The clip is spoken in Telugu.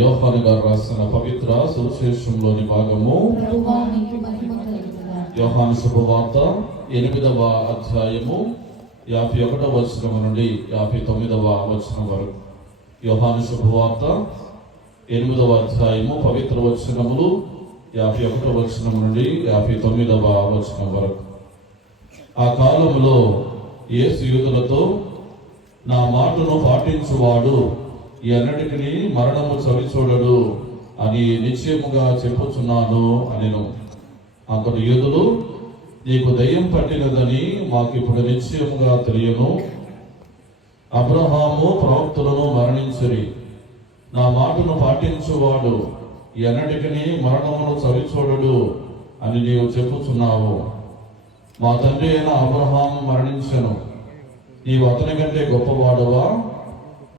యోహాను గారు రాసిన పవిత్ర సువిశేషంలోని భాగము యోహాను శుభవార్త 8వ అధ్యాయము 51వ వచనం నుండి 59వ వచనం వరకు. యోహాను శుభవార్త 8వ అధ్యాయము పవిత్ర వచనములు 51వ వచనం నుండి 59వ వచనం వరకు. ఆ కాలములో యేసు యూదులతో, నా మాటను పాటించువాడు ఎన్నటికి మరణము చవిచూడడు అని నిశ్చయముగా చెప్పుచున్నాను అనెను. అతడు యూదులు, నీకు దయ్యం పట్టినదని మాకిప్పుడు నిశ్చయముగా తెలియను. అబ్రహాము ప్రవక్తలను మరణించిరి. నా మాటను పాటించువాడు ఎన్నటికి మరణమును చవిచూడడు అని నీవు చెప్పుచున్నావు. మా తండ్రి అయిన అబ్రహాము మరణించెను, నీవు అతని కంటే గొప్పవాడువా